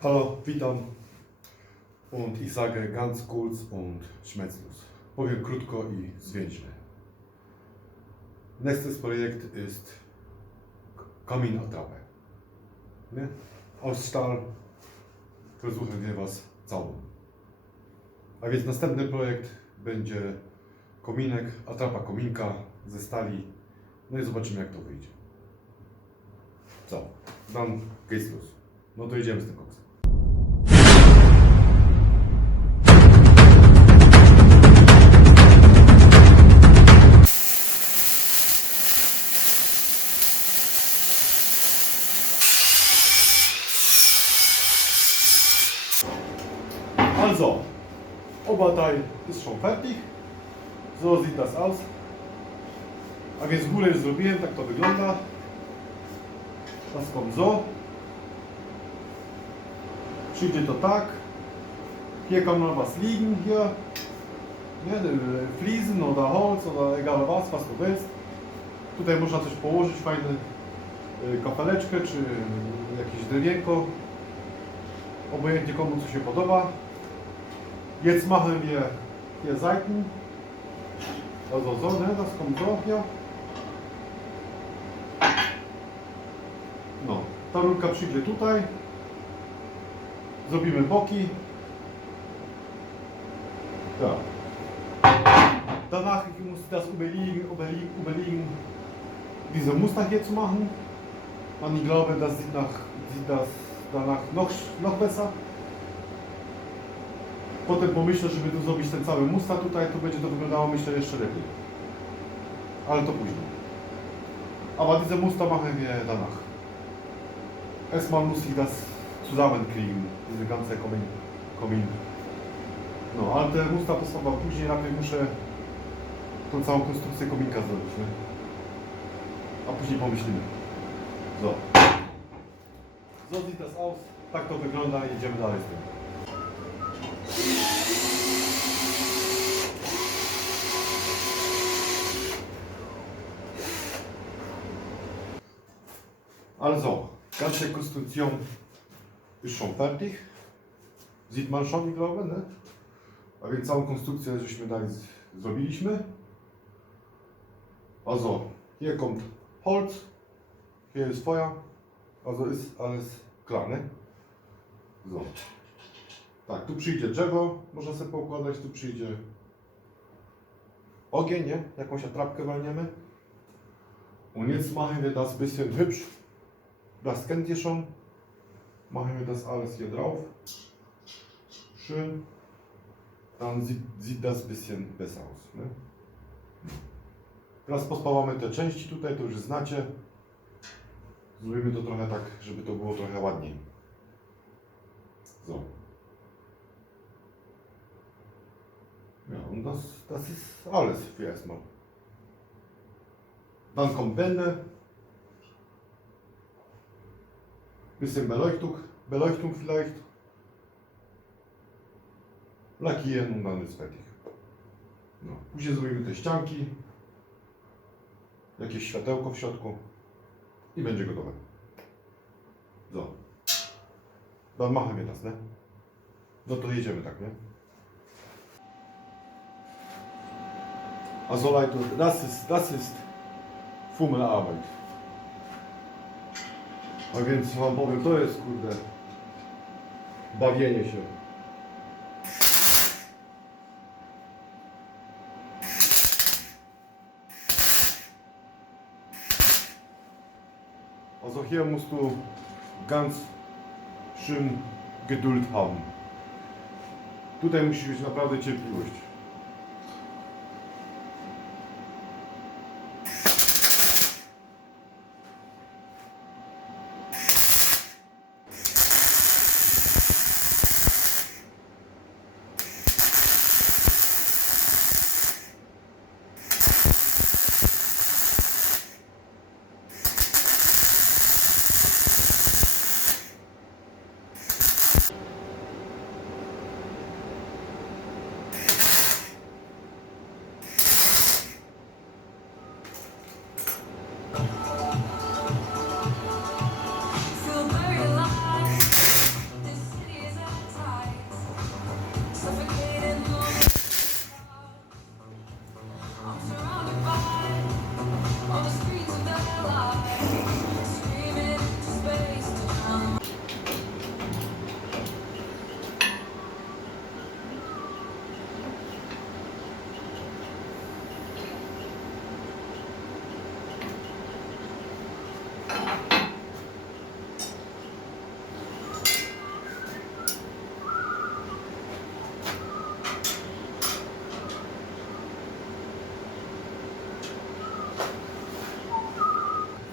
Hallo, witam und ich sage ganz kurz und schmerzlos. Powiem krótko i zwięźle. Nächstes Projekt ist Kaminattrappe. Ne? Aus Stahl versuchen wir was zaubern. A więc następny projekt będzie kominek, atrapa kominka ze stali. No i zobaczymy, jak to wyjdzie. Co? Dann geht's los. No to idziemy z tym koksem. Also, Oberteil ist schon fertig. So sieht das aus. A więc górę już zrobiłem, tak to wygląda. Das kommt so. Przyjdzie to tak. Hier kann man was liegen, hier. Nie, Fliesen oder Holz oder egal was du willst. Tutaj można coś położyć, fajne kafeleczkę czy jakieś drewienko. Obojętnie komu co się podoba. Jetzt machen wir hier Seiten. Also so, ne? Das kommt so hier. No, ta rurka przyjdzie tutaj. Zrobimy boki. Ja. Danach muss das überlegen, diese Muster hier zu machen. Und ich glaube, das sieht das danach noch besser. Potem pomyślę, żeby tu zrobić ten cały musta tutaj, to będzie to wyglądało, myślę, jeszcze lepiej. Ale to później. Aber diese Muster machen wir danach. Erstmal muss ich das zusammenkriegen, diese ganze Komin. No, ale te musta postawiam później, najpierw muszę tą całą konstrukcję kominka zrobić, nie? A później pomyślimy. So. So sieht das aus. Tak to wygląda i idziemy dalej z tym. Also, ganze Konstruktion ist schon fertig. Sieht man schon, ich glaube, ne? A więc całą konstrukcję żeśmy dalej zrobiliśmy. Also, hier kommt Holz, hier ist Feuer, also ist alles klar, ne? So. Tak, tu przyjdzie drzewo, można sobie poukładać, tu przyjdzie ogień, nie? Jakąś atrapkę walniemy. Und jetzt machen wir das bisschen hübsch. Das kennt ihr schon. Machen wir das alles hier drauf. Schön. Dann sieht das bisschen besser aus. Ne? Teraz pospawamy te części tutaj, to już znacie. Zrobimy to trochę tak, żeby to było trochę ładniej. So. Ja, und das ist alles für erstmal. Dann kommt Wände. Bisschen Beleuchtung vielleicht. Lackieren und dann ist fertig. No. Później zrobimy te ścianki. Jakieś światełko w środku. I będzie gotowe. So. Dann machen wir das, ne? No to jedziemy tak, nie? Also Leute, das ist Fummelarbeit. A więc wam powiem, to jest kurde bawienie się. Also hier musst du ganz schön Geduld haben. Tutaj musisz mieć naprawdę cierpliwość.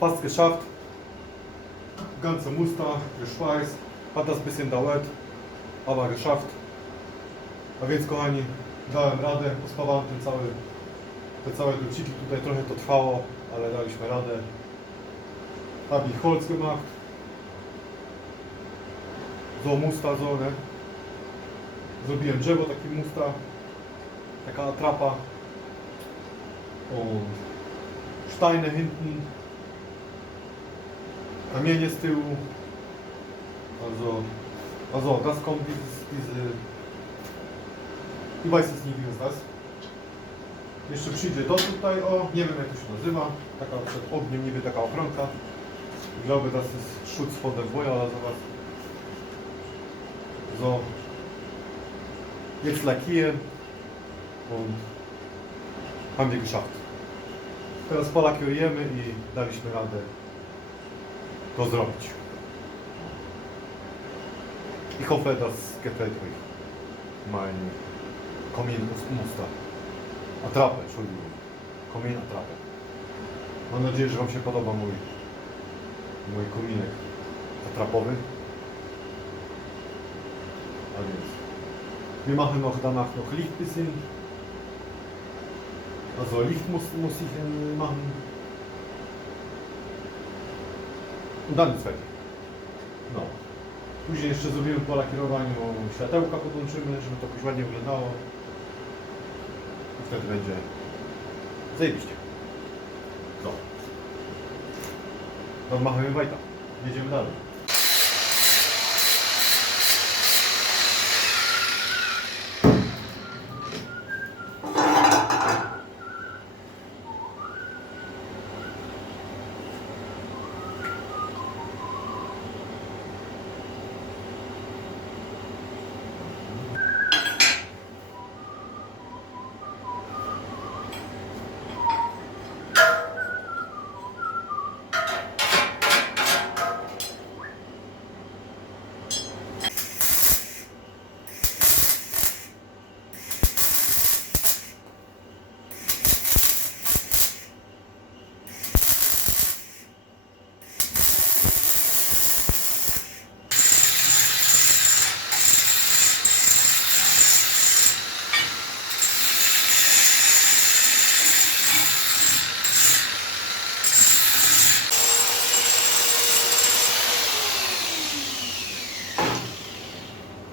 fast geschafft. Ganze Muster geschweißt. Hat das bisschen dauert, aber geschafft. A więc kochani, dałem radę, pospawałem te całe druciki, tutaj trochę to trwało, ale daliśmy radę. Habe ich Holz gemacht. So Muster, so, ne? Zrobiłem drzewo, taki Muster, taka atrapa. Und Steine hinten, kamienie z tyłu. Also das kommt diese ich weiß jetzt nicht, wie ist das. Jeszcze przyjdzie to tutaj, o, nie wiem jak to się nazywa, taka przed ogniem niby taka ochronka. Ich glaube, das ist Schutz vor dem Feuer oder sowas. So, jetzt lackieren und haben wir geschafft. Teraz polakierujemy i daliśmy radę to zrobić. Ich hoffe, das gefällt euch. Mein Komin-Muster. Atrapę, Entschuldigung. Komin-atrapę. Mam nadzieję, że Wam się podoba mój kominek atrapowy. A więc wir machen danach noch Licht bisschen. Also Licht muss ich machen. Und dann ist fertig. No. Później jeszcze zrobimy po lakierowaniu światełka, podłączymy, żeby to jakoś ładnie wyglądało. I wtedy będzie zajebiście. No. Dann machen wir weiter. Jedziemy dalej.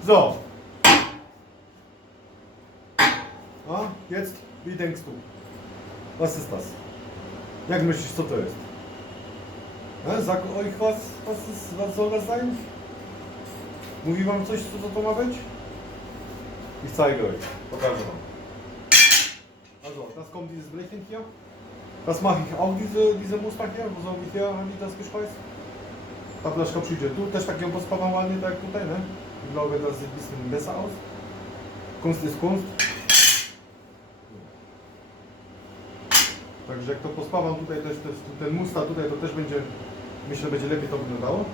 So. A, jetzt, wie denkst du? Was ist das? Jak myślisz, co to jest? Sag euch was soll das sein? Mówi wam coś, co to ma być? Ich zeige euch, pokażę wam. Also, das kommt dieses Blechchen hier. Das mache ich auch, diese Muster hier, so wie hier habe ich das geschweißt. Ta flaszka przyjdzie tu, też tak ją pospawam ładnie, tak jak tutaj, ne? Ich glaube, das sieht ein bisschen besser aus. Kunst ist Kunst. Także jak to pospawam tutaj też, ten musta tutaj, to też będzie, myślę, będzie lepiej to wyglądało.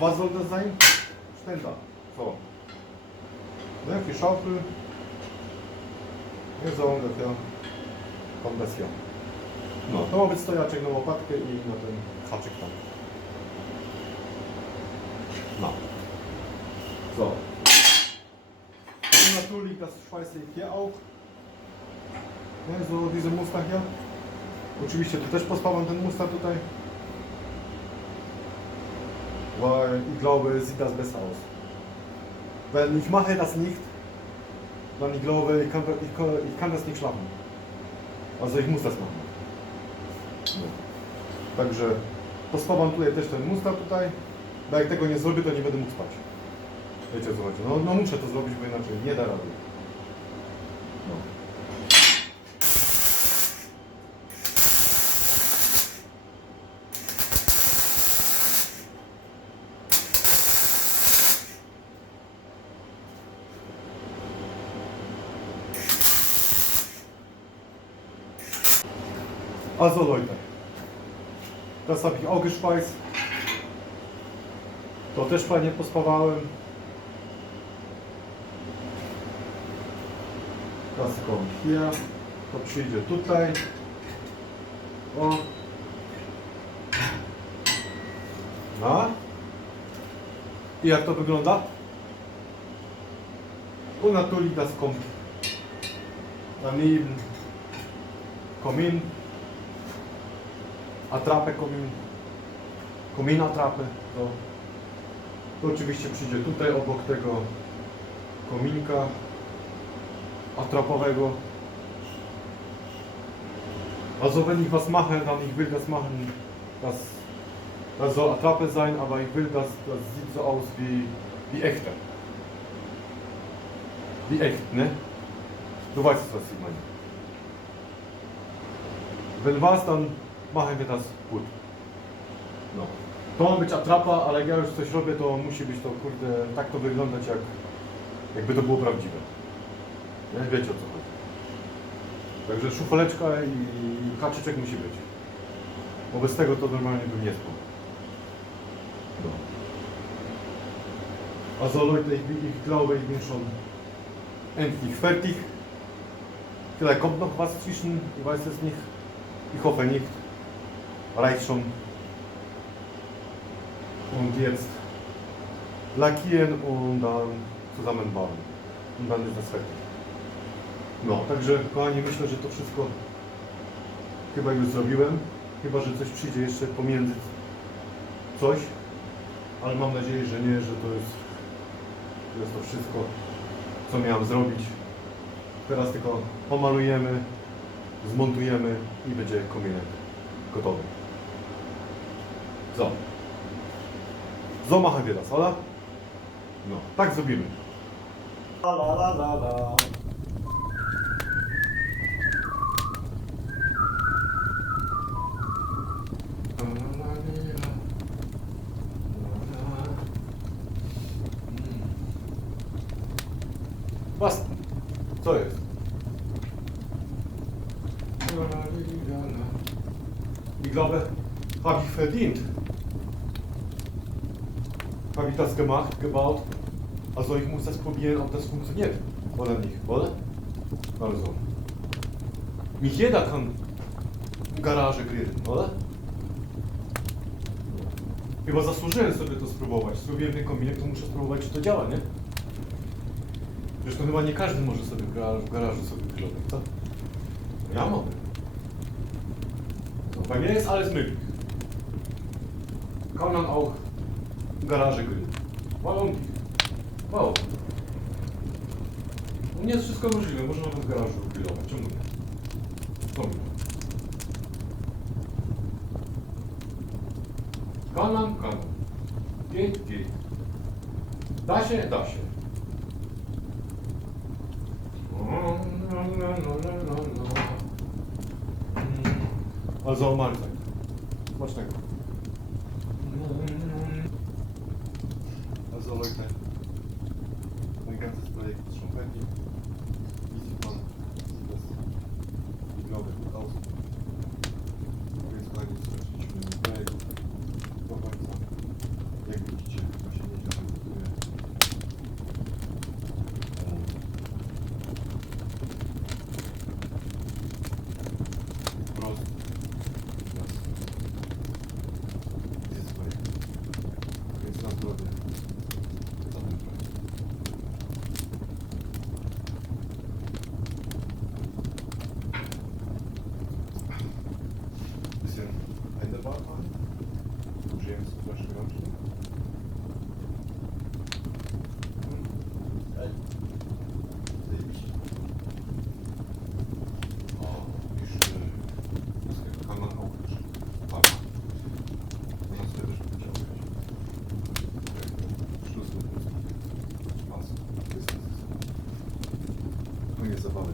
Was soll das sein? Ständer. So. Ne, für Schaufel. Nie so ungefähr. Kommt das hier. No, to ma być stojaczek na łopatkę i na ten haczyk tam. No. So. Und natürlich, das schweiße ich hier auch. Ja, so diese Muster hier. Oczywiście tu też pospawam ten muster tutaj. Weil ich glaube, sieht das besser aus. Wenn ich mache das nicht, dann ich glaube, ich kann das nicht schlafen. Also ich muss das machen. No. Także pospawam tutaj też ten muster tutaj. Bo jak tego nie zrobię, to nie będę mógł spać. Wiecie o co chodzi? No muszę to zrobić, bo inaczej nie da rady. No. Also Leute, das habe ich auch gespeist. To też fajnie pospawałem. Das kommt hier. To przyjdzie tutaj. O. No. I jak to wygląda? Und natürlich das kommt daneben Komin, Attrapę Komin, Komin Attrapę. To oczywiście przyjdzie tutaj obok tego kominka atrapowego. Also wenn ich was mache, dann ich will das machen, das soll Attrappe sein, aber ich will das sieht so aus wie echte. Wie echt, ne? Du weißt, was ich meine. Wenn was, dann machen wir das gut. No. To ma być atrapa, ale jak ja już coś robię, to musi być to, kurde, tak to wyglądać, jakby to było prawdziwe. Nie? Wiecie, o co chodzi. Także szufeleczka i haczyczek musi być. Bo bez tego to normalnie bym nie spał. No. Also Leute, ich glaube, ich bin schon endlich fertig. Vielleicht kommt noch was zwischen, ich weiß es nicht. Ich hoffe nicht. Reicht schon. Und jetzt lackieren und dann zusammenbauen. Und dann ist das fertig. No, także kochani, myślę, że to wszystko chyba już zrobiłem. Chyba, że coś przyjdzie jeszcze pomiędzy coś. Ale mam nadzieję, że nie, że to jest to wszystko, co miałem zrobić. Teraz tylko pomalujemy, zmontujemy i będzie kominek gotowy. Co? So machen wir das, oder? No, tak zrobimy. La la la la la. Was? Co jest? Ich glaube, habe ich verdient. Habe ich das gemacht, gebaut. Also ich muss das probieren, ob das funktioniert. Oder nicht, oder? Also. Nicht jeder kann Garage grillen, oder? Chyba zasłużyłem sobie to spróbować. Zrobiłem ten kominek, to muszę spróbować, czy to działa, nie? Zresztą chyba nie każdy może sobie w garażu sobie grillować, co? Ja mogę. So, bei mir ist alles möglich. Kann man auch Garage grillen. Warum nicht? Warum? U mnie jest wszystko możliwe, można nawet w garażu grillować. Czemu nie? Czemu nie? Kann man? Geht? Geht. Da się? Da się. Also Mahlzeit. Smacznego. Also Leute, mój ganzes Projekt ist schon fertig. Wie sieht man das? Ich glaube, gut aus. Więc fajnie straciliśmy mój projekt do końca. Jak widzicie, to się nieźle prezentuje. Prost. Jest projekt. Więc na zdrowie. Za ten projekt. Bisschen Hände warm machen. Użyjemy sobie rączki. Zajebiście. O, już z kann man auch warm. Można sobie też wyciągnąć. Schluss mit Spaß. Koniec zabawy.